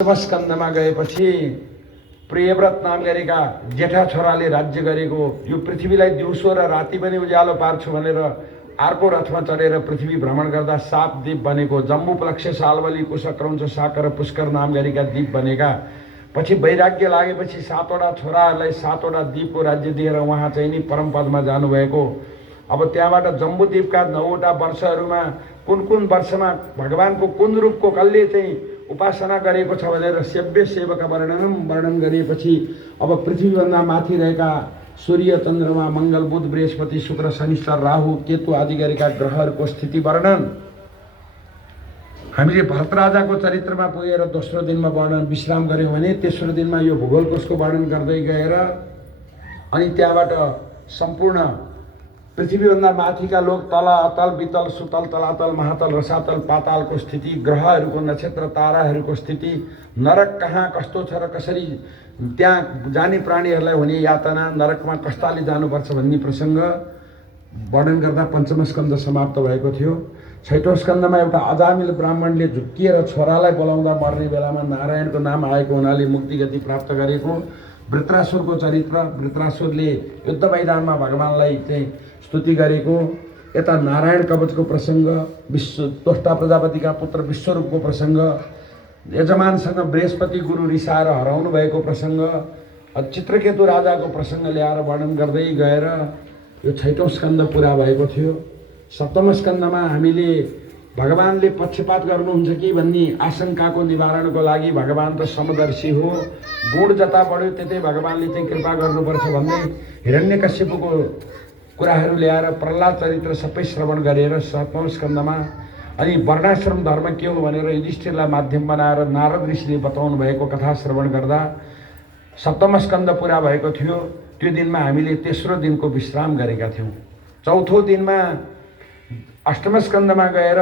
स्कन्धमा गएपछि प्रियव्रत नाम गरेका जेठा छोराले राज्य गरेको यो पृथ्वीलाई दिउँसो र राति पनि उज्यालो पार्छु भनेर अर्को रथमा चढेर पृथ्वी भ्रमण गर्दा 7 द्वीप बनेको जम्बुप्लक्ष्य सालवली कुशक्रौञ्च साकर पुष्कर नाम गरेका द्वीप बनेका। पछि वैराग्य लागेपछि 7 वटा छोराहरूलाई 7 वटा द्वीपको राज्य दिएर उहाँ चाहिँ नि परमपदमा जानुभएको। अब त्यहाँबाट जम्बुद्वीपका 9 वटा वर्षहरूमा कुन कुन वर्षमा भगवानको कुन रूपको कसले चाहिँ उपासना गरेको छ भनेर सेव्य सेवक वर्णन गरिएपछि अब पृथ्वीभन्दा माथि रहेका सूर्य चन्द्रमा मंगल बुध बृहस्पति शुक्र शनिश्चर राहु केतु आदि गरेका ग्रहहरूको स्थिति वर्णन हामीले भरत राजाको चरित्रमा पुगेर दोस्रो दिनमा वर्णन विश्राम गर्यौं भने तेस्रो दिनमा यो भूगोल कोषको वर्णन गर्दै गएर अनि त्यहाँबाट सम्पूर्ण पृथ्वीभन्दा माथिका लोक तल अतल वितल सुतल तलातल महातल रसातल पातालको स्थिति ग्रहहरूको नक्षत्र ताराहरूको स्थिति नरक कहाँ कस्तो छ र कसरी त्यहाँ जाने प्राणीहरूलाई हुने यातना नरकमा कस्ताले जानुपर्छ भन्ने प्रसङ्ग वर्णन गर्दा पञ्चम स्कन्ध समाप्त भएको थियो। छैटौं स्कन्धमा एउटा अजामिल ब्राह्मणले झुक्किएर छोरालाई बोलाउँदा मर्ने बेलामा नारायणको नाम आएको हुनाले मुक्ति गति प्राप्त गरेको वृत्रासुरको चरित्र वृत्रासुरले युद्ध मैदानमा भगवानलाई चाहिँ स्तुति गरेको यता नारायण कवचको प्रसङ्ग विश्व त्वष्टा प्रजापतिका पुत्र विश्वरूपको प्रसङ्ग यजमानसँग बृहस्पति गुरु रिसाएर हराउनु भएको प्रसङ्ग चित्रकेतु राजाको प्रसङ्ग ल्याएर वर्णन गर्दै गएर यो छैटौं स्कन्ध पुरा भएको थियो। सप्तम स्कन्धमा हामीले भगवानले पक्षपात गर्नुहुन्छ कि भन्ने आशंकाको निवारणको लागि भगवान त समदर्शी हो गुण जता बढ्यो त्यतै भगवानले चाहिँ कृपा गर्नुपर्छ भन्दै हिरण्यकश्यपको कुराहरू ल्याएर प्रह्लाद चरित्र सबै श्रवण गरेर सप्तम स्कन्धमा अनि वर्णाश्रम धर्म के हो भनेर युधिष्ठिरलाई माध्यम बनाएर नारद ऋषिले बताउनु भएको कथा श्रवण गर्दा सप्तम स्कन्ध पुरा भएको थियो। त्यो दिनमा हामीले तेस्रो दिनको विश्राम गरेका थियौँ। चौथो दिनमा अष्टम स्कन्धमा गएर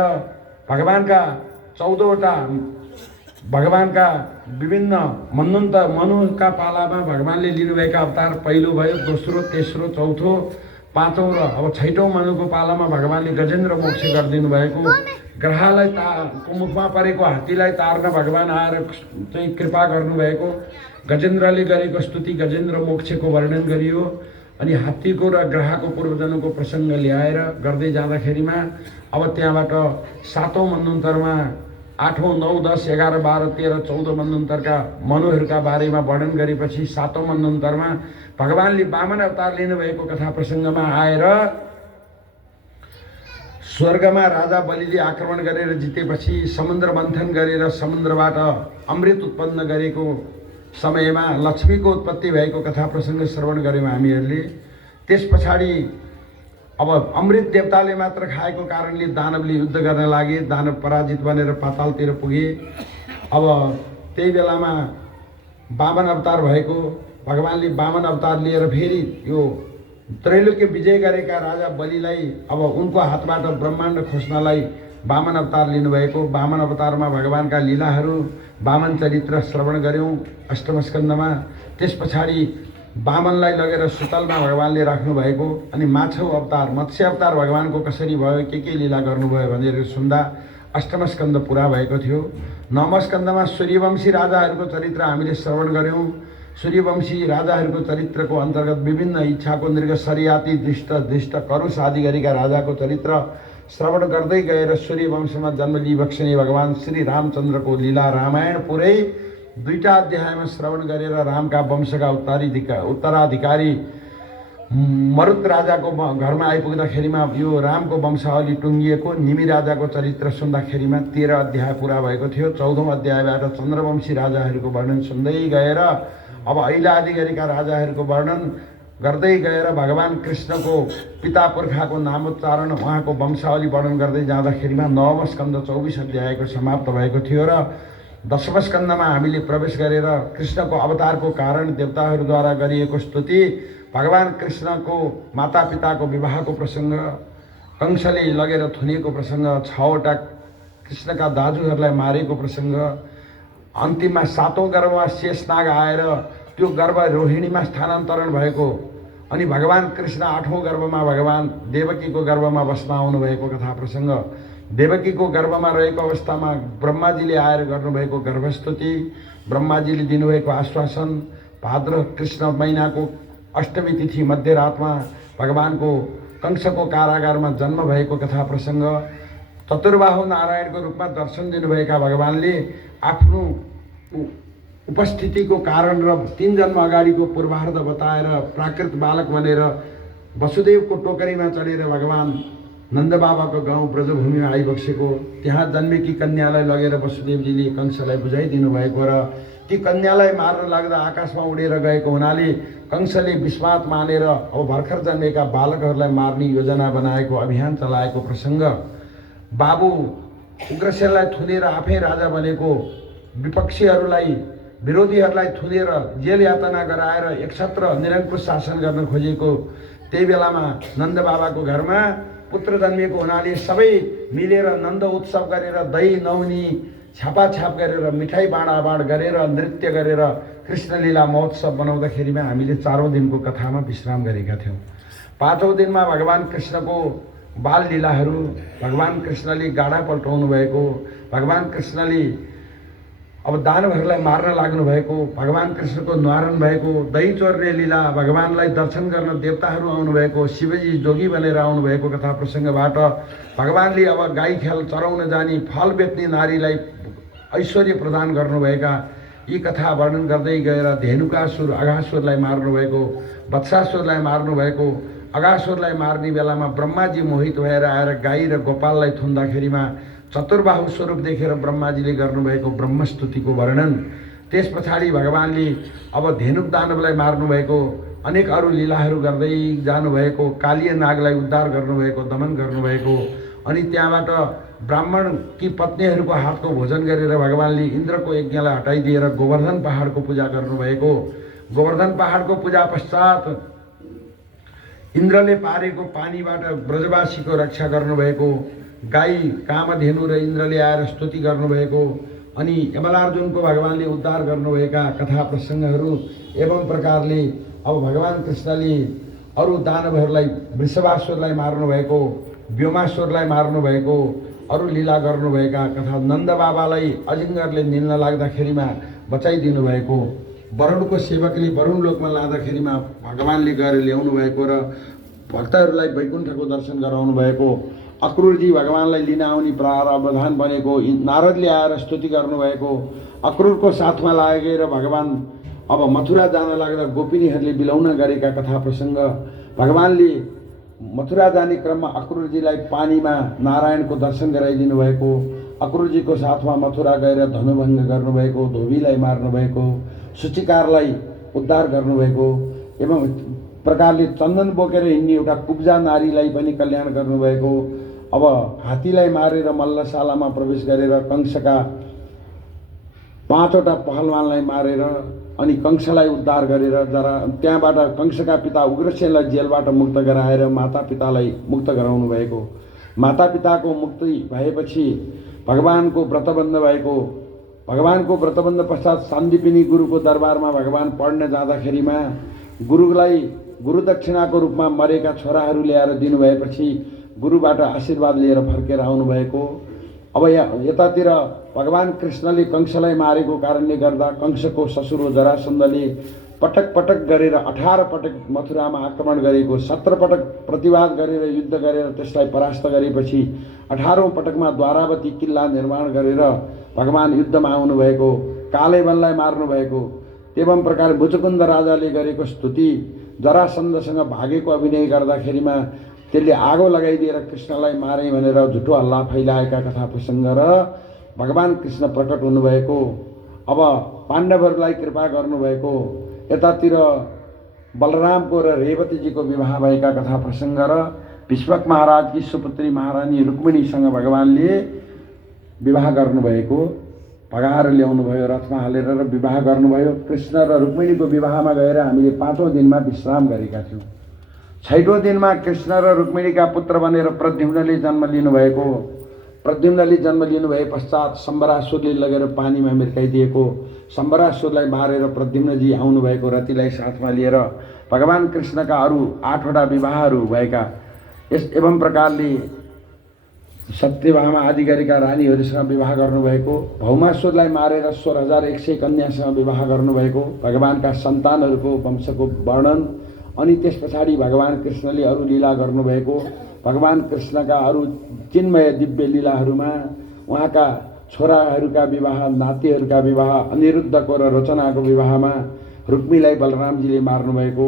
भगवानका 14 वटा भगवानका विभिन्न मनुका पालामा भगवानले लिनुभएका अवतार पहिलो भयो दोस्रो तेस्रो चौथो पाँचौं र अब छैटौं मनुको पालामा भगवानले गजेन्द्र मोक्ष गरिदिनु भएको ग्रहलाई मुखमा परेको हात्तीलाई तार्न भगवान आएर चाहिँ कृपा गर्नुभएको गजेन्द्रले गरेको स्तुति गजेन्द्र मोक्षको वर्णन गरियो। अनि हात्तीको र ग्रहको पूर्वजनको प्रसङ्ग ल्याएर गर्दै जाँदाखेरिमा अब त्यहाँबाट 7औं मन्वन्तरमा 8औं 9 10 11 12 13 14 मन्वन्तरका मनुहरूका बारेमा वर्णन गरेपछि 7औं मन्वन्तरमा भगवानले वामन अवतार लिनुभएको कथा प्रसङ्गमा आएर स्वर्गमा राजा बलिले आक्रमण गरेर जितेपछि समुद्र मन्थन गरेर समुद्रबाट अमृत उत्पन्न गरेको समयमा लक्ष्मीको उत्पत्ति भएको कथा प्रसङ्ग श्रवण गर्यौं हामीहरूले। त्यस पछाडि अब अमृत देवताले मात्र खाएको कारणले दानवले युद्ध गर्न लागे दानव पराजित बनेर पातालतिर पुगे। अब त्यही बेलामा वामन अवतार भएको भगवानले वामन अवतार लिएर फेरि यो त्रैलोक्य विजय गरेका राजा बलिलाई अब उनको हातबाट ब्रह्माण्ड खोज्नलाई वामन अवतार लिनुभएको वामन अवतारमा भगवानका लीलाहरू वामन चरित्र श्रवण गर्यौं अष्टम स्कन्धमा। त्यस पछाडि वामनलाई लगेर सुतलमा भगवानले राख्नु भएको अनि माछौ अवतार मत्स्य अवतार भगवानको कसरी भयो के लीला गर्नुभयो भनेर सुन्दा अष्टम स्कन्ध पुरा भएको थियो। नवम स्कन्धमा सूर्यवंशी राजाहरूको चरित्र हामीले श्रवण गर्यौं। सूर्यवंशी राजाहरूको चरित्रको अन्तर्गत विभिन्न इच्छाको निर्ग सरियाती दृष्ट करुष आदि गरेका राजाको चरित्र श्रवण गर्दै गएर सूर्यवंशमा जन्म लिइबक्सने भगवान श्री रामचन्द्रको लीला रामायण पुरै 2टा अध्यायमा श्रवण गरेर रामका वंशका उत्तराधिकारी मरुत राजाको घरमा आइपुग्दाखेरिमा यो रामको वंशावली टुङ्गिएको निमि राजाको चरित्र सुन्दाखेरिमा 13 अध्याय पुरा भएको थियो। 14औं अध्यायबाट चन्द्रवंशी राजाहरूको वर्णन सुन्दै गएर अब ऐला आदि गरेका राजाहरूको वर्णन गर्दै गएर भगवान कृष्णको पिता पुर्खाको नामोच्चारण उहाँको वंशावली वर्णन गर्दै जाँदाखेरिमा नवम स्कन्ध 24 अध्यायको समाप्त भएको थियो र दशम स्कन्धमा हामीले प्रवेश गरेर कृष्णको अवतारको कारण देवताहरूद्वारा गरिएको स्तुति भगवान कृष्णको मातापिताको विवाहको प्रसङ्ग कंसले लगेर थुनेको प्रसङ्ग 6 वटा कृष्णका दाजुहरूलाई मारेको प्रसङ्ग अन्तिममा 7औं गर्भमा शेषनाग आएर त्यो गर्भ रोहिणीमा स्थानान्तरण भएको अनि भगवान कृष्ण 8औं गर्भमा भगवान देवकीको गर्भमा बस्न आउनु भएको कथा प्रसङ्ग देवकीको गर्भमा रहेको अवस्थामा ब्रह्माजीले आएर गर्नुभएको गर्भस्तुति, ब्रह्माजीले दिनुभएको आश्वासन, भाद्र कृष्ण महिनाको अष्टमी तिथि मध्यरातमा भगवानको कंसको कारागारमा जन्म भएको कथा प्रसङ्ग, चतुर्बाहु नारायणको रूपमा दर्शन दिनुभएका भगवानले आफ्नो उपस्थितिको कारण र 3 जन्म अगाडिको पूर्वार्ध बताएर प्राकृत बालक बनेर वसुदेवको टोकरीमा चढेर भगवान नन्द बाबाको गाउँ ब्रजभूमिमा आइबक्सेको, त्यहाँ जन्मेकी कन्यालाई लगेर वसुदेवजीले कंसलाई बुझाइदिनु भएको र ती कन्यालाई मार्न लाग्दा आकाशमा उडेर गएको हुनाले कंसले विस्मात मानेर अब भर्खर जन्मेका बालकहरूलाई मार्ने योजना बनाएको, अभियान चलाएको प्रसङ्ग, बाबु उग्रसेनलाई थुनेर आफै राजा बनेको, विपक्षीहरूलाई विरोधीहरूलाई थुनेर जेल यातना गराएर एकछत्र निरङ्कुश शासन गर्न खोजेको, त्यही बेलामा नन्द बाबाको घरमा पुत्र जन्मिएको हुनाले सबै मिलेर नन्द उत्सव गरेर दही नौनी छापाछाप गरेर मिठाई बाँडाबाँड गरेर नृत्य गरेर कृष्णलीला महोत्सव बनाउँदाखेरिमा हामीले 4औं दिनको कथामा विश्राम गरेका थियौँ। 5औं दिनमा भगवान कृष्णको बाल लीलाहरू, भगवान कृष्णले गाडा पल्टाउनु भएको, भगवान कृष्णले अब दानवहरूलाई मार्न लाग्नु भएको, भगवान कृष्णको न्वारण भएको, दही चोर्ने लीला, भगवानलाई दर्शन गर्न देवताहरू आउनुभएको, शिवजी जोगी बनेर आउनुभएको कथा प्रसङ्गबाट भगवानले अब गाई खेल चराउन जाने फल बेच्ने नारीलाई ऐश्वर्य प्रदान गर्नुभएका यी कथा वर्णन गर्दै गएर धेनुकासुर अघासुरलाई मार्नुभएको, वत्सासुरलाई मार्नुभएको, अघासुरलाई मार्ने बेलामा ब्रह्माजी मोहित भएर आएर गाई र गोपाललाई थुन्दाखेरिमा चतुर्बाहु स्वरूप देखेर ब्रह्माजीले गर्नुभएको ब्रह्मस्तुतिको वर्णन, त्यस पछाडि भगवानले अब धेनुक दानवलाई मार्नुभएको, अनेक अरू लीलाहरू गर्दै जानुभएको, कालीय नागलाई उद्धार गर्नुभएको, दमन गर्नुभएको, अनि त्यहाँबाट ब्राह्मणकी पत्नीहरूको हातको भोजन गरेर भगवानले इन्द्रको यज्ञलाई हटाइदिएर गोवर्धन पहाडको पूजा गर्नुभएको, गोवर्धन पहाडको पूजा पश्चात इन्द्रले पारेको पानीबाट ब्रजवासीको रक्षा गर्नुभएको, गाई कामधेनु र इन्द्रले आएर स्तुति गर्नुभएको, अनि यमलार्जुनको भगवानले उद्धार गर्नुभएका कथा प्रसङ्गहरू, एवं प्रकारले अब भगवान कृष्णले अरू दानवहरूलाई वृषभासुरलाई मार्नुभएको, व्योमासुरलाई मार्नुभएको, अरू लीला गर्नुभएका कथा, नन्द बाबालाई अजिङ्गरले निल्न लाग्दाखेरिमा बचाइदिनु भएको, वरुणको सेवकले वरुण लोकमा लाँदाखेरिमा भगवानले गएर ल्याउनु भएको र भक्तहरूलाई वैकुण्ठको दर्शन गराउनु भएको, अक्रूरजी भगवानलाई लिन आउने प्रावधान बनेको, नारदले आएर स्तुति गर्नुभएको, अक्रूरको साथमा लागेर भगवान अब मथुरा जान लाग्दा गोपिनीहरूले बिलाउन गरेका कथा प्रसङ्ग, भगवानले मथुरा जाने क्रममा अक्रूरजीलाई पानीमा नारायणको दर्शन गराइदिनु भएको, अक्रूरजीको साथमा मथुरा गएर धनुभङ्ग गर्नुभएको, धोबीलाई मार्नुभएको, सूचिकारलाई उद्धार गर्नुभएको, एवं प्रकारले चन्दन बोकेर हिँड्ने एउटा कुब्जा नारीलाई पनि कल्याण गर्नुभएको, अब हात्तीलाई मारेर मल्लशालामा प्रवेश गरेर कंसका 5वटा पहलवानलाई मारेर अनि कंसलाई उद्धार गरेर त्यहाँबाट कंसका पिता उग्रसेनलाई जेलबाट मुक्त गराएर मातापितालाई मुक्त गराउनु भएको, मातापिताको मुक्ति भएपछि भगवानको व्रतबन्ध भएको, भगवानको व्रतबन्ध पश्चात सान्दीपिनी गुरुको दरबारमा भगवान पढ्न जाँदाखेरिमा गुरुलाई गुरुदक्षिणाको रूपमा मरेका छोराहरू ल्याएर दिनुभएपछि गुरुबाट आशीर्वाद लिएर फर्केर आउनुभएको, अब यतातिर भगवान कृष्णले कंसलाई मारेको कारणले गर्दा कंसको ससुरो जरासन्धले पटक पटक गरेर 18 पटक मथुरामा आक्रमण गरेको, 17 पटक प्रतिवाद गरेर युद्ध गरेर त्यसलाई परास्त गरेपछि 18औं पटकमा द्वारावती किल्ला निर्माण गरेर भगवान युद्धमा आउनुभएको, कालेवनलाई मार्नुभएको, एवं प्रकार मुचुकुन्द राजाले गरेको स्तुति, जरासन्धसँग भागेको अभिनय गर्दाखेरिमा त्यसले आगो लगाइदिएर कृष्णलाई मारे भनेर झुटो हल्ला फैलाएका कथा प्रसङ्ग र भगवान कृष्ण प्रकट हुनुभएको, अब पाण्डवहरूलाई कृपा गर्नुभएको, यतातिर बलरामको र रेवतीजीको विवाह भएका कथा प्रसङ्ग र विश्वक महाराजकी सुपुत्री महारानी रुक्मिणीसँग भगवानले विवाह गर्नुभएको, भगाएर ल्याउनुभयो, रथमा हालेर र विवाह गर्नुभयो। कृष्ण र रुक्मिणीको विवाहमा गएर हामीले 5औं दिनमा विश्राम गरेका थियौँ। 6औं दिनमा कृष्ण र रुक्मिणीका पुत्र बनेर प्रद्युम्नले जन्म लिनुभएको, प्रद्युम्नले जन्म लिनु भए पश्चात शम्बरासुरले लगेर पानीमा मिर्काइदिएको, शम्बरासुरलाई मारेर प्रद्युम्नजी आउनुभएको, रतिलाई साथमा लिएर भगवान कृष्णका अरू 8वटा विवाहहरू भएका। एवं प्रकारले सत्यभामा आदि गरेका रानीहरूसँग विवाह गर्नुभएको, भौमासुरलाई मारेर 16,100 कन्यासँग विवाह गर्नुभएको, भगवानका सन्तानहरूको वंशको वर्णन, अनि त्यस पछाडि भगवान कृष्णले अरू लीला गर्नुभएको, भगवान कृष्णका अरू चिन्मय दिव्य लीलाहरूमा उहाँका छोराहरूका विवाह, नातिहरूका विवाह, अनिरुद्धको र रोचनाको विवाहमा रुक्मीलाई बलरामजीले मार्नुभएको,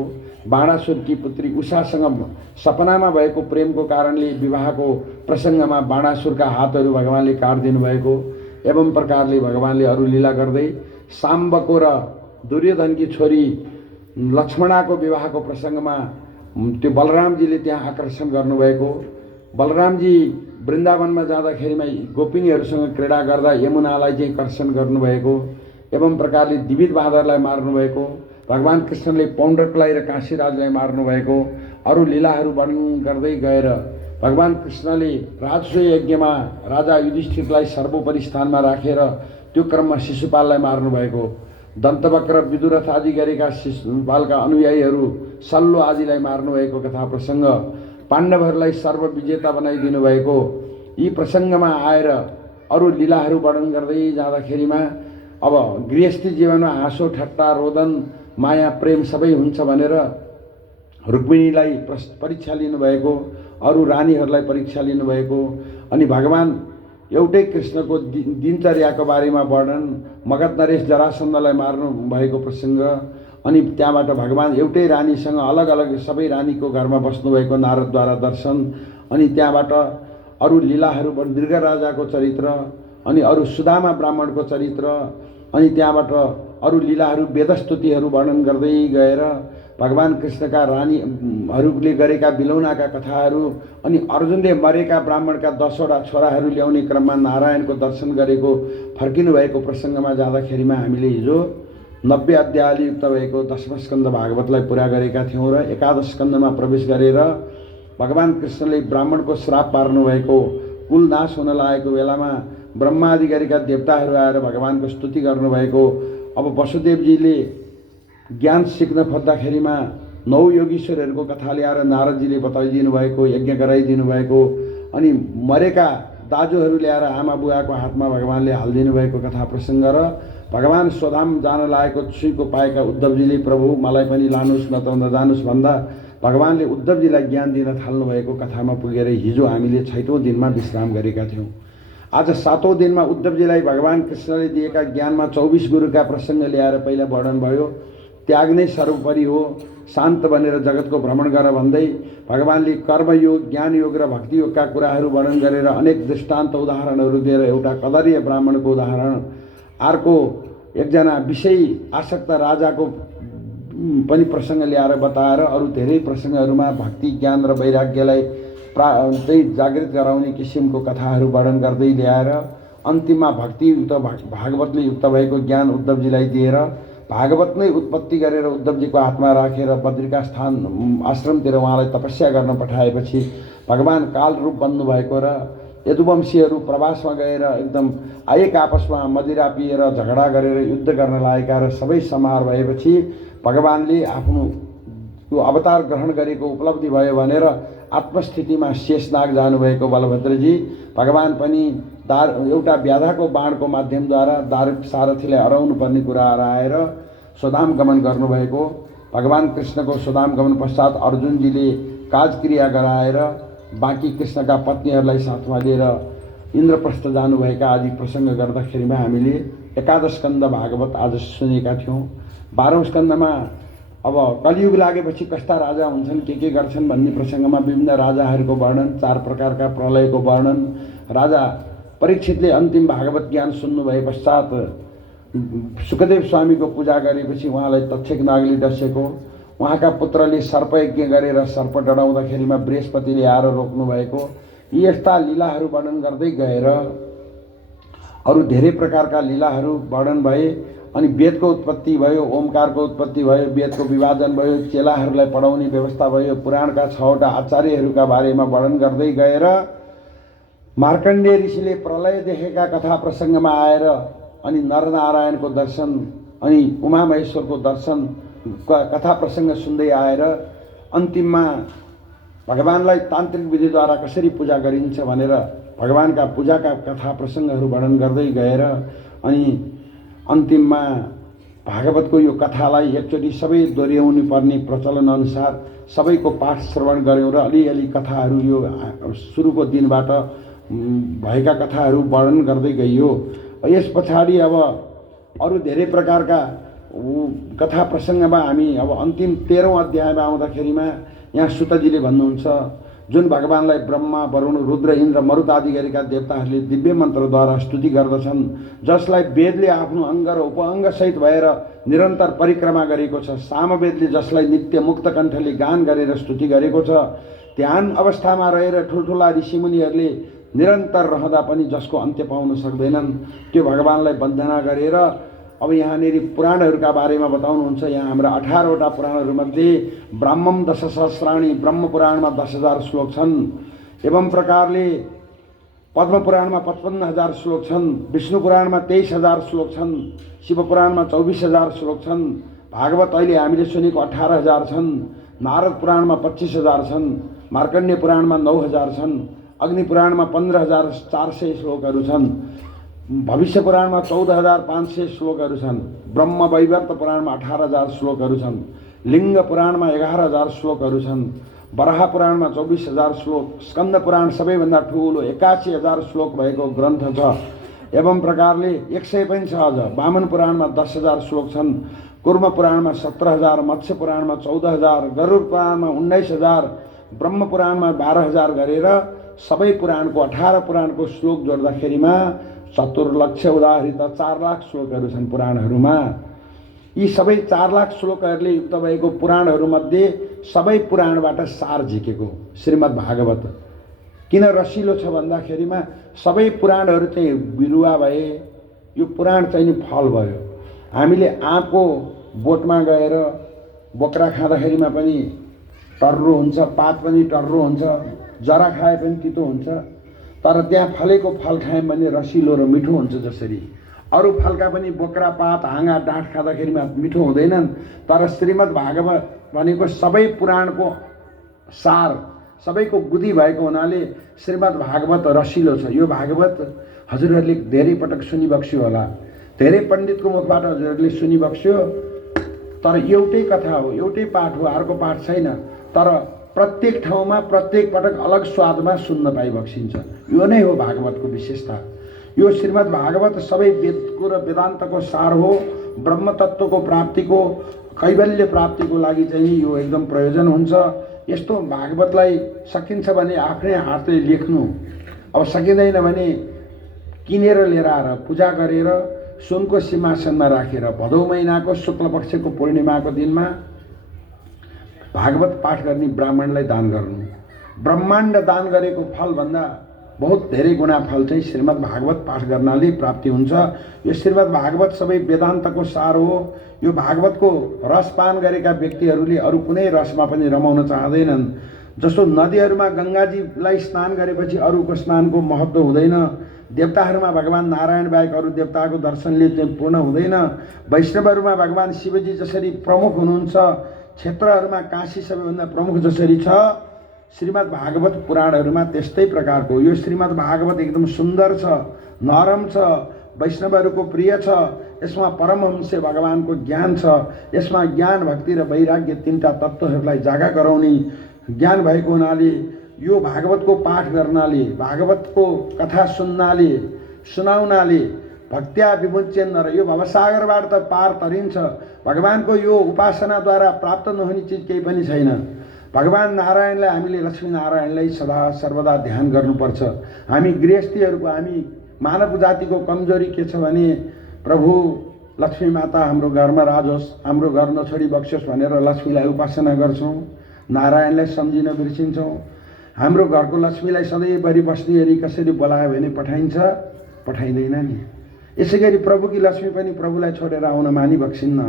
बाणासुरकी पुत्री उषासँग सपनामा भएको प्रेमको कारणले विवाहको प्रसङ्गमा बाणासुरका हातहरू भगवानले काटिदिनु भएको, एवं प्रकारले भगवानले अरू लीला गर्दै साम्बको र दुर्योधनकी छोरी लक्ष्मणाको विवाहको प्रसङ्गमा त्यो बलरामजीले त्यहाँ आकर्षण गर्नुभएको, बलरामजी वृन्दावनमा जाँदाखेरिमा गोपिनीहरूसँग क्रीडा गर्दा यमुनालाई चाहिँ कर्षण गर्नुभएको, एवं प्रकारले दिवित बाँदरलाई मार्नुभएको, भगवान कृष्णले पौण्ड्रकलाई र काशीराजलाई मार्नुभएको, अरू लीलाहरू वर्णन गर्दै गएर भगवान कृष्णले राजसूय यज्ञमा राजा युधिष्ठिरलाई सर्वोपरि स्थानमा राखेर त्यो क्रममा शिशुपाललाई मार्नुभएको, दन्तवक्र विदुरथ आदि गरेका शिशुपालका अनुयायीहरू सल्लो आदिलाई मार्नुभएको कथा प्रसङ्ग, पाण्डवहरूलाई सर्वविजेता बनाइदिनु भएको, यी प्रसङ्गमा आएर अरू लीलाहरू वर्णन गर्दै जाँदाखेरिमा अब गृहस्थी जीवनमा हाँसो ठट्टा रोदन माया प्रेम सबै हुन्छ भनेर रुक्मिणीलाई परीक्षा लिनुभएको, अरू रानीहरूलाई परीक्षा लिनुभएको, अनि भगवान एउटै कृष्णको दिनचर्याको बारेमा वर्णन, मगध नरेश जरासन्धलाई मार्नु भएको प्रसङ्ग, अनि त्यहाँबाट भगवान एउटै रानीसँग अलग अलग सबै रानीको घरमा बस्नुभएको नारदद्वारा दर्शन, अनि त्यहाँबाट अरू लीलाहरू दीर्घ राजाको चरित्र, अनि अरू सुदामा ब्राह्मणको चरित्र, अनि त्यहाँबाट अरू लीलाहरू वेदस्तुतिहरू वर्णन गर्दै गएर भगवान कृष्णका रानीहरूले गरेका बिलौनाका कथाहरू, अनि अर्जुनले मरेका ब्राह्मणका 10वटा छोराहरू ल्याउने क्रममा नारायणको दर्शन गरेको फर्किनु भएको प्रसङ्गमा जाँदाखेरिमा हामीले हिजो 90 अध्यायले युक्त भएको 10वां स्कन्द भागवतलाई पुरा गरेका थियौँ र 11 स्कन्दमा प्रवेश गरेर भगवान कृष्णले ब्राह्मणको श्राप पार्नु भएको, कुल नाश हुन लागेको बेलामा ब्रह्मादि गरेका देवताहरू आएर भगवानको स्तुति गर्नुभएको, अब वसुदेवजीले ज्ञान सिक्न खोज्दाखेरिमा 9 योगीश्वरहरूको कथा ल्याएर नारदजीले बताइदिनु भएको, यज्ञ गराइदिनु भएको, अनि मरेका दाजुहरू ल्याएर आमा बुवाको हातमा भगवानले हालिदिनु भएको कथा प्रसङ्ग र भगवान स्वधाम जान लागेको छुईको पाएका उद्धवजीले प्रभु मलाई पनि लानुहोस् न त नजानुहोस् भन्दा भगवानले उद्धवजीलाई ज्ञान दिन थाल्नु भएको कथामा पुगेर हिजो हामीले 6औं दिनमा विश्राम गरेका थियौँ। आज 7औं दिनमा उद्धवजीलाई भगवान कृष्णले दिएका ज्ञानमा 24 गुरुका प्रसङ्ग ल्याएर पहिला वर्णन भयो। त्याग नै सर्वोपरि हो, शान्त बनेर जगतको भ्रमण गर भन्दै भगवानले कर्मयोग, ज्ञानयोग र भक्तियोगका कुराहरू वर्णन गरेर अनेक दृष्टान्त उदाहरणहरू दिएर एउटा कदरीय ब्राह्मणको उदाहरण, अर्को एकजना विषयी आसक्त राजाको पनि प्रसङ्ग ल्याएर बताएर अरू धेरै प्रसङ्गहरूमा भक्ति, ज्ञान र वैराग्यलाई चाहिँ जागृत गराउने किसिमको कथाहरू वर्णन गर्दै ल्याएर अन्तिममा भक्तियुक्त भागवतले युक्त भएको ज्ञान उद्धवजीलाई दिएर भागवत नै उत्पत्ति गरेर उद्धवजीको हातमा राखेर बद्रिका स्थान आश्रमतिर उहाँलाई तपस्या गर्न पठाएपछि भगवान काल रूप बन्नुभएको र यदुवंशीहरू प्रवासमा गएर एकदम एक आपसमा मदिरा पिएर झगडा गरेर युद्ध गर्न लागेका र सबै समार भएपछि भगवानले आफ्नो यो अवतार ग्रहण गरेको उपलब्धि भयो भनेर आत्मस्थितिमा शेषनाग जानुभएको बलभद्रजी भगवान पनि एउटा व्याधाको बाणको माध्यमद्वारा दारुक सारथीलाई हराउनु पर्ने कुरा हराएर स्वधाम गमन गर्नुभएको, भगवान कृष्णको स्वधाम गमन पश्चात अर्जुनजीले काजक्रिया गराएर बाँकी कृष्णका पत्नीहरूलाई साथमा लिएर इन्द्रप्रस्थ जानुभएका आदि प्रसङ्ग गर्दाखेरिमा हामीले 11 स्कन्द भागवत आज सुनेका थियौँ। 12औं स्कन्दमा अब कलियुग लागेपछि कस्ता राजा हुन्छन्, के गर्छन् भन्ने प्रसङ्गमा विभिन्न राजाहरूको वर्णन, 4 प्रकारका प्रलयको वर्णन, राजा परीक्षितले अन्तिम भागवत ज्ञान सुन्नु भए पश्चात सुखदेव स्वामीको पूजा गरेपछि उहाँलाई तक्षकनागले डसेको, उहाँका पुत्रले सर्पयज्ञ गरेर सर्प डढाउँदाखेरिमा बृहस्पतिले आएर रोक्नु भएको, यी यस्ता लीलाहरू वर्णन गर्दै गएर अरू धेरै प्रकारका लीलाहरू वर्णन भए। अनि वेदको उत्पत्ति भयो, ओमकारको उत्पत्ति भयो, वेदको विभाजन भयो, चेलाहरूलाई पढाउने व्यवस्था भयो, पुराणका 6वटा आचार्यहरूका बारेमा वर्णन गर्दै गएर मार्कण्डेय ऋषिले प्रलय देखेका कथा प्रसङ्गमा आएर अनि नरनारायणको दर्शन अनि उमा महेश्वरको दर्शन कथा प्रसङ्ग सुन्दै आएर अन्तिममा भगवानलाई तान्त्रिक विधिद्वारा कसरी पूजा गरिन्छ भनेर भगवानका पूजाका कथा प्रसङ्गहरू वर्णन गर्दै गएर अनि अन्तिममा भागवतको यो कथालाई एकचोटि सबै दोहोऱ्याउनु पर्ने प्रचलन अनुसार सबैको पाठ श्रवण गऱ्यौँ र अलिअलि कथाहरू यो सुरुको दिनबाट भएका कथाहरू वर्णन गर्दै गइयो। यस पछाडि अब अरू धेरै प्रकारका कथा प्रसङ्गमा हामी अब अन्तिम 13औं अध्यायमा आउँदाखेरिमा यहाँ सुतजीले भन्नुहुन्छ, जुन भगवानलाई ब्रह्मा, वरुण, रुद्र, इन्द्र, मरुत आदि गरेका देवताहरूले दिव्य मन्त्रद्वारा स्तुति गर्दछन्, जसलाई वेदले आफ्नो अङ्ग र उपअङ्गसहित भएर निरन्तर परिक्रमा गरेको छ, सामवेदले जसलाई नित्य मुक्त कण्ठले गान गरेर स्तुति गरेको छ, ध्यान अवस्थामा रहेर ठुल्ठुला ऋषिमुनिहरूले निरन्तर रहँदा पनि जसको अन्त्य पाउन सक्दैनन्, त्यो भगवानलाई वन्दना गरेर अब यहाँनिर पुराणहरूका बारेमा बताउनुहुन्छ। यहाँ हाम्रा 18वटा पुराणहरूमध्ये ब्राह्मम दशसहस्राणी, ब्रह्म पुराणमा 10,000 श्लोक छन्, एवं प्रकारले पद्म पुराणमा 55,000 श्लोक छन्, विष्णु पुराणमा 23,000 श्लोक छन्, शिव पुराणमा 24,000 श्लोक छन्, भागवत अहिले हामीले सुनेको 18,000 छन्, नारद पुराणमा 25,000 छन्, मार्कण्डेय पुराणमा 9,000 छन्, अग्नि पुराणमा 15,400 श्लोकहरू छन्, भविष्य पुराणमा 14,500 श्लोकहरू छन्, ब्रह्म वैवर्त पुराणमा 18,000 श्लोकहरू छन्, लिङ्ग पुराणमा 11,000 श्लोकहरू छन्, वराह पुराणमा 24,000 श्लोक, स्कन्द पुराण सबैभन्दा ठुलो 81,000 श्लोक भएको ग्रन्थ छ। एवं प्रकारले 100 पनि छ अझ। वामन पुराणमा 10,000 श्लोक छन्, कुर्म पुराणमा 17,000, मत्स्य पुराणमा 14,000, गरुड पुराणमा 19,000, ब्रह्म पुराणमा 12,000 गरेर सबै पुराणको 18 पुराणको श्लोक जोड्दाखेरिमा 4,00,000 उदाहरित 4,00,000 श्लोकहरू छन् पुराणहरूमा। यी सबै 4,00,000 श्लोकहरूले युक्त भएको पुराणहरूमध्ये सबै पुराणबाट सार झिकेको श्रीमद् भागवत किन रसिलो छ भन्दाखेरिमा सबै पुराणहरू चाहिँ बिरुवा भए, यो पुराण चाहिँ फल भयो। हामीले आँपको बोटमा गएर बोक्रा खाँदाखेरिमा पनि टर्रो हुन्छ, पात पनि टर्रो हुन्छ, जरा खाए पनि तितो हुन्छ, तर त्यहाँ फलेको फल खायौँ भने रसिलो र मिठो हुन्छ। जसरी अरू फलका पनि बोक्रा, पात, हाँगा, डाँठ खाँदाखेरिमा मिठो हुँदैनन्, तर श्रीमद् भागवत भनेको सबै पुराणको सार, सबैको गुदी भएको हुनाले श्रीमद् भागवत रसिलो छ। यो भागवत हजुरहरूले धेरै पटक सुनिबक्स्यो होला, धेरै पण्डितको मुखबाट हजुरहरूले सुनिबक्स्यो, तर एउटै कथा हो, एउटै पाठ हो, अर्को पाठ छैन, तर प्रत्येक ठाउँमा प्रत्येक पटक अलग स्वादमा सुन्न पाइबक्सिन्छ। यो नै हो भागवतको विशेषता। यो श्रीमद् भागवत सबै वेदको र वेदान्तको सार हो। ब्रह्म तत्त्वको प्राप्तिको, कैवल्य प्राप्तिको लागि चाहिँ यो एकदम प्रयोजन हुन्छ। यस्तो भागवतलाई सकिन्छ भने आफ्नै हातले लेख्नु, अब सकिँदैन भने किनेर लिएर आएर पूजा गरेर सुनको सिंहासनमा राखेर भदौ महिनाको शुक्ल पक्षको पूर्णिमाको दिनमा भागवत पाठ गर्ने ब्राह्मणलाई दान गर्नु। ब्रह्माण्ड दान गरेको फल भन्दा बहुत धेरै गुणा फल चाहिँ श्रीमद् भागवत पाठ गर्नाले प्राप्ति हुन्छ। यो श्रीमद् भागवत सबै वेदान्तको सार हो। यो भागवतको रसपान गरेका व्यक्तिहरूले अरू कुनै रसमा पनि रमाउन चाहँदैनन्। जस्तो नदीहरूमा गङ्गाजीलाई स्नान गरेपछि अरूको स्नानको महत्त्व हुँदैन, देवताहरूमा भगवान नारायण बाहेक अरू देवताको दर्शनले चाहिँ पूर्ण हुँदैन, वैष्णवहरूमा भगवान शिवजी जसरी प्रमुख हुनुहुन्छ, क्षेत्रहरूमा काशी सबैभन्दा प्रमुख जसरी छ, श्रीमद् भागवत पुराणहरूमा त्यस्तै प्रकारको। यो श्रीमद् भागवत एकदम सुन्दर छ, नरम छ, वैष्णवहरूको प्रिय छ। यसमा परमहंस भगवानको ज्ञान छ। यसमा ज्ञान, भक्ति र वैराग्य तीनटा तत्त्वहरूलाई जागा गराउने ज्ञान भएको हुनाले यो भागवतको पाठ गर्नाले, भागवतको कथा सुन्नाले, सुनाउनाले भक्त्या विमुच्यन नर, यो भवसागरबाट त पार तरिन्छ। भगवानको यो उपासनाद्वारा प्राप्त नहुने चिज केही पनि छैन। भगवान नारायणलाई, हामीले लक्ष्मी नारायणलाई सदा सर्वदा ध्यान गर्नुपर्छ। हामी गृहस्थीहरूको, हामी मानव जातिको कमजोरी के छ भने प्रभु लक्ष्मी माता हाम्रो घरमा राज होस्, हाम्रो घर नछोडी बक्सोस् भनेर लक्ष्मीलाई उपासना गर्छौँ, नारायणलाई सम्झिन बिर्सिन्छौँ। हाम्रो घरको लक्ष्मीलाई सधैँभरि बस्नेगरी कसरी बोलायो भने पठाइन्छ, पठाइँदैन नि। यसै गरी प्रभुकी लक्ष्मी पनि प्रभुलाई छोडेर आउन मानिबक्सिन्न।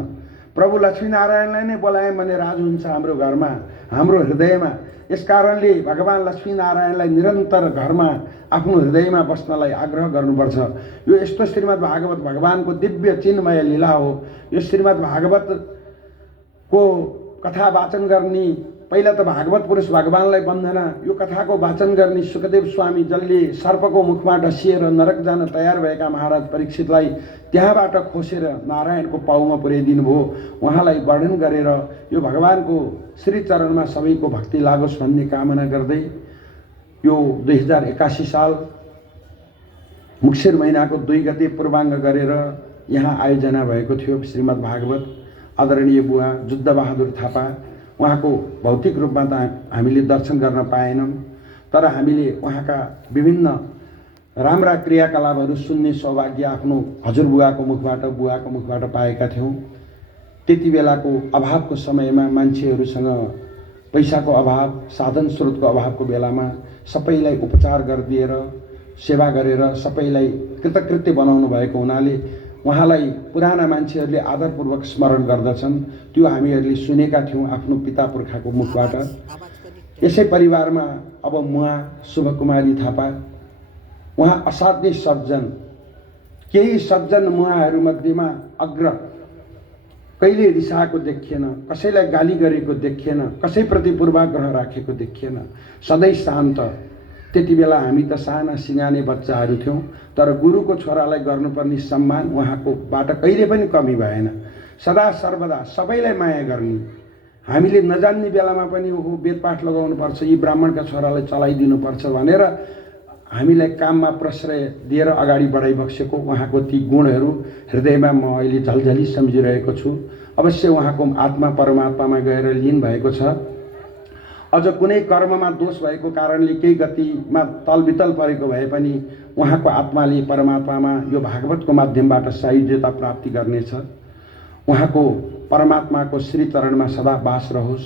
प्रभु लक्ष्मीनारायणलाई नै बोलायौँ भने राज हुन्छ हाम्रो घरमा, हाम्रो हृदयमा। यस कारणले भगवान लक्ष्मीनारायणलाई निरन्तर घरमा आफ्नो हृदयमा बस्नलाई आग्रह गर्नुपर्छ। यो यस्तो श्रीमद् भागवत भगवानको दिव्य चिन्मय लीला हो। यो श्रीमद् भागवतको कथा वाचन गर्ने पहिला त भागवत पुरुष भगवानलाई वन्दना। यो कथाको वाचन गर्ने सुखदेव स्वामी जसले सर्पको मुखबाट सिएर नरक जान तयार भएका महाराज परीक्षितलाई त्यहाँबाट खोसेर नारायणको पाउमा पुर्याइदिनु भयो, उहाँलाई वर्णन गरेर यो भगवानको श्रीचरणमा सबैको भक्ति लागोस् भन्ने कामना गर्दै यो 2081 साल मुक्सिर महिनाको 2 गते पूर्वाङ्ग गरेर यहाँ आयोजना भएको थियो श्रीमद् भागवत। आदरणीय बुवा जुद्धबहादुर थापा, उहाँको भौतिक रूपमा त हामीले दर्शन गर्न पाएनौँ, तर हामीले उहाँका विभिन्न राम्रा क्रियाकलापहरू सुन्ने सौभाग्य आफ्नो हजुरबुवाको मुखबाट पाएका थियौँ। त्यति बेलाको अभावको समयमा मान्छेहरूसँग पैसाको अभाव, साधन स्रोतको अभावको बेलामा सबैलाई उपचार गरिदिएर सेवा गरेर सबैलाई कृतकृत्य बनाउनु भएको हुनाले उहाँलाई पुराना मान्छेहरूले आदरपूर्वक स्मरण गर्दछन्। त्यो हामीहरूले सुनेका थियौँ आफ्नो पिता पुर्खाको मुखबाट। यसै परिवारमा अब मुवा शुभकुमारी थापा, उहाँ असाध्यै सज्जन, केही सज्जन मुवाहरूमध्येमा अग्र, कहिले रिसाएको देखिएन, कसैलाई गाली गरेको देखिएन, कसैप्रति पूर्वाग्रह राखेको देखिएन, सधैँ शान्त। त्यति बेला हामी त साना सिङ्गाने बच्चाहरू थियौँ, तर गुरुको छोरालाई गर्नुपर्ने सम्मान उहाँकोबाट कहिले पनि कमी भएन। सदा सर्वदा सबैलाई माया गर्ने, हामीले नजान्ने बेलामा पनि ओहो वेदपाठ लगाउनुपर्छ, यी ब्राह्मणका छोरालाई चलाइदिनुपर्छ भनेर हामीलाई काममा प्रश्रय दिएर अगाडि बढाइबक्सेको उहाँको ती गुणहरू हृदयमा म अहिले झलझली सम्झिरहेको छु। अवश्य उहाँको आत्मा परमात्मामा गएर लीन भएको छ। अझ कुनै कर्ममा दोष भएको कारणले केही गतिमा तलबितल परेको भए पनि उहाँको आत्माले परमात्मामा यो भागवतको माध्यमबाट सायुज्यता प्राप्ति गर्नेछ। उहाँको परमात्माको श्रीचरणमा सदा बास रहोस्।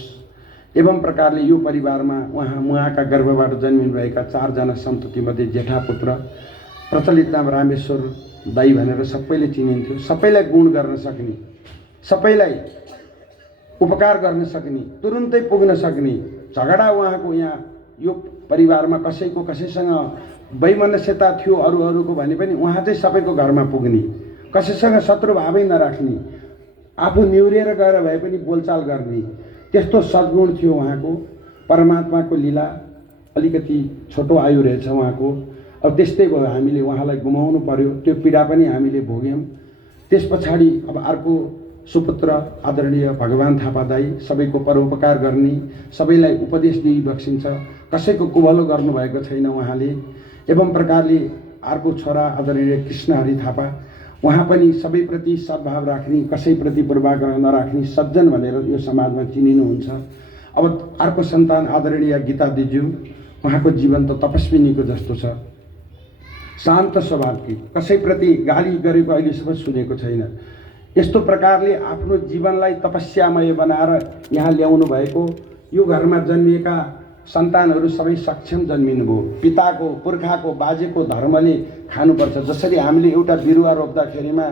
एवं प्रकारले यो परिवारमा उहाँका गर्भबाट जन्मिनुभएका 4 जना सन्ततिमध्ये जेठा पुत्र, प्रचलित नाम रामेश्वर दाई भनेर सबैले चिनिन्थ्यो। सबैलाई गुण गर्न सक्ने, सबैलाई उपकार गर्न सक्ने, तुरुन्तै पुग्न सक्ने, झगडा उहाँको यहाँ यो परिवारमा कसैसँग वैमनस्यता थियो अरूको भने पनि उहाँ चाहिँ सबैको घरमा पुग्ने, कसैसँग शत्रुभावै नराख्ने, आफू निहुरेर गएर भए पनि बोलचाल गर्ने, त्यस्तो सद्गुण थियो उहाँको। परमात्माको लीला, अलिकति छोटो आयु रहेछ उहाँको। अब त्यस्तै भयो, हामीले उहाँलाई गुमाउनु पर्यो, त्यो पीडा पनि हामीले भोग्यौँ। त्यस पछाडि अब अर्को सुपुत्र आदरणीय भगवान थापा दाई, सबैको परोपकार गर्ने, सबैलाई उपदेश दिइबक्सिन्छ, कसैको कुभलो गर्नुभएको छैन उहाँले। एवं प्रकारले अर्को छोरा आदरणीय कृष्णहरि थापा, उहाँ पनि सबैप्रति सद्भाव राख्ने, कसैप्रति पूर्वाग्रह नराख्ने सज्जन भनेर यो समाजमा चिनिनुहुन्छ। अब अर्को सन्तान आदरणीय गीता दिज्यू, उहाँको जीवन त तपस्विनीको जस्तो छ, शान्त स्वभावकी, कसैप्रति गाली गरेको अहिलेसम्म सुनेको छैन। यस्तो प्रकारले आफ्नो जीवनलाई तपस्यामय बनाएर यहाँ ल्याउनु भएको यो घरमा जन्मिएका सन्तानहरू सबै सक्षम जन्मिनुभयो। पिताको पुर्खाको बाजेको धर्मले खानुपर्छ। जसरी हामीले एउटा बिरुवा रोप्दाखेरिमा